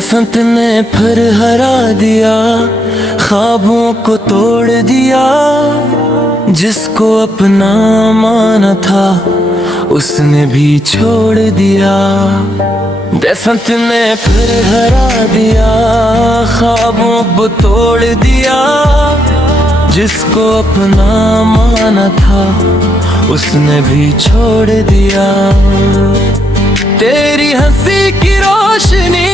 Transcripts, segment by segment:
बसंत ने फिर हरा दिया, ख्वाबों को तोड़ दिया। जिसको अपना माना था उसने भी छोड़ दिया। बसंत ने फिर हरा दिया, ख्वाबों को तोड़ दिया। जिसको अपना माना था उसने भी छोड़ दिया। तेरी हंसी की रोशनी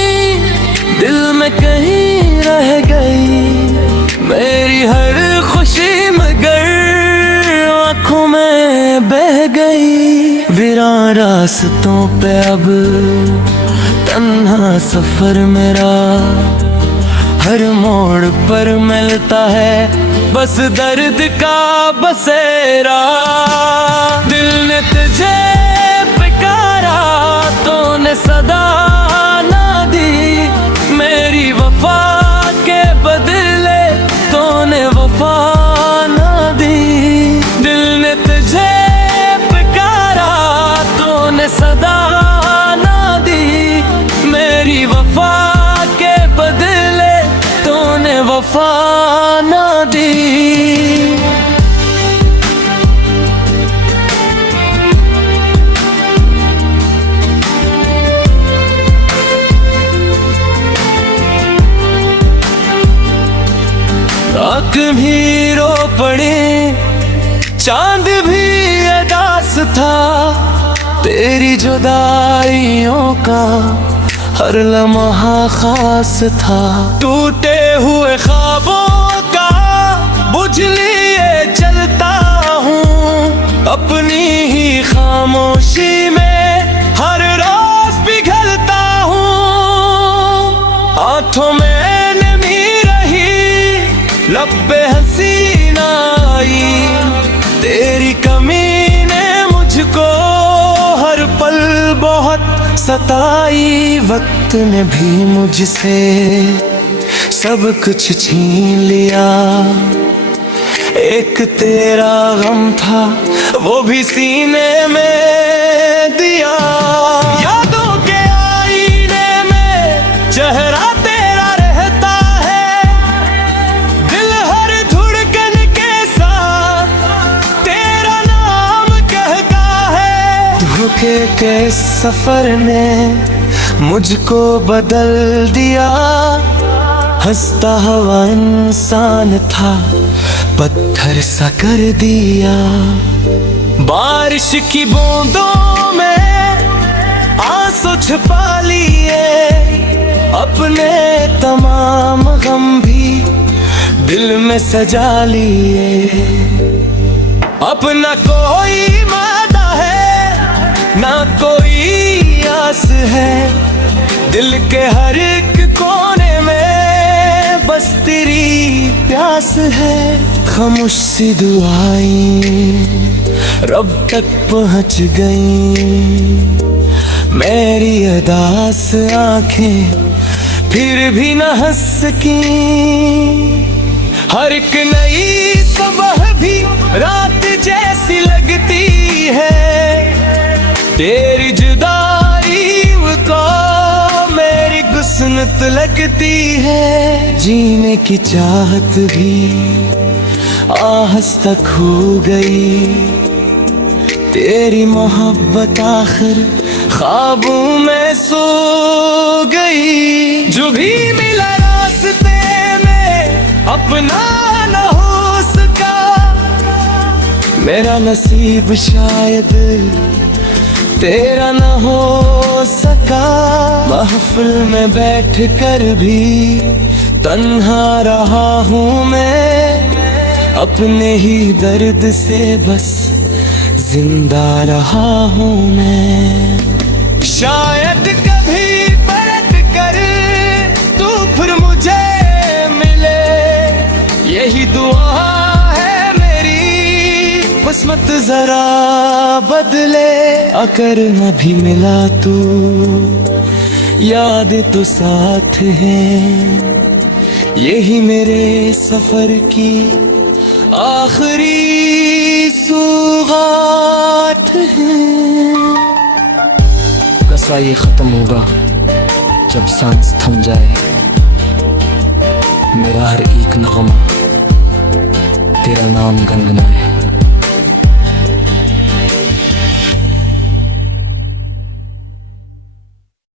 दिल में कहीं रह गई, मेरी हर खुशी मगर आँखों में बह गई। वीरान रास्तों पे अब तन्हा सफर मेरा, हर मोड़ पर मिलता है बस दर्द का बसेरा। दिल ने तुझे पुकारा तूने सदा ना दी, मेरी वफा के बदले तूने वफा ना दी। दिल ने तुझे पुकारा तूने सदा ना दी, मेरी वफा के बदले तूने वफा ना दी। रात भी रो पड़े, चांद भी अदास था। तेरी जुदाइयों का हर लम्हा खास था। टूटे हुए ख्वाबों का बुझ लिए चलता हूँ, अपनी ही खामोशी में हर रोज पिघलता हूँ। आँखों में नमी रही, लब पे हंसी ना आई, तेरी कमी ने मुझको हर पल बहुत सताई। वक्त ने भी मुझसे सब कुछ छीन लिया, एक तेरा गम था वो भी सीने में दिया। यादों के आईने में चेहरा तेरा रहता है, दिल हर धड़कन के साथ तेरा नाम कहता है। धोखे के सफर ने मुझको बदल दिया, हंसता हुआ इंसान था पत्थर सा कर दिया। बारिश की बूंदों में आंसू छुपा लिए, अपने तमाम गम भी दिल में सजा लिए। अपना कोई वादा है ना कोई आस है, दिल के हर एक कोने में बस तेरी प्यास है। खामोश सी दुआएं रब तक पहुँच गईं, मेरी अदास आंखें फिर भी न हंस सकी। हर एक नई सुबह भी रात जैसी लगती है, तेरी जुदाई को मेरी गुस्नत लगती है। जीने की चाहत भी आहस तक खो गई, तेरी मोहब्बत आखिर ख्वाबों में सो गई। जो भी मिला रास्ते में अपना न हो सका, मेरा नसीब शायद तेरा न हो सका। महफिल में बैठ कर भी तन्हा रहा हूँ मैं, अपने ही दर्द से बस जिंदा रहा हूँ मैं। शायद कभी पलट कर तू फिर मुझे मिले, यही दुआ है मेरी, किस्मत जरा बदले। अगर न भी मिला तू याद तो साथ है, यही मेरे सफर की आखिरी सौगात है। कसा ये खत्म होगा जब सांस थम जाए, मेरा हर एक नगमा तेरा नाम गनगनाए।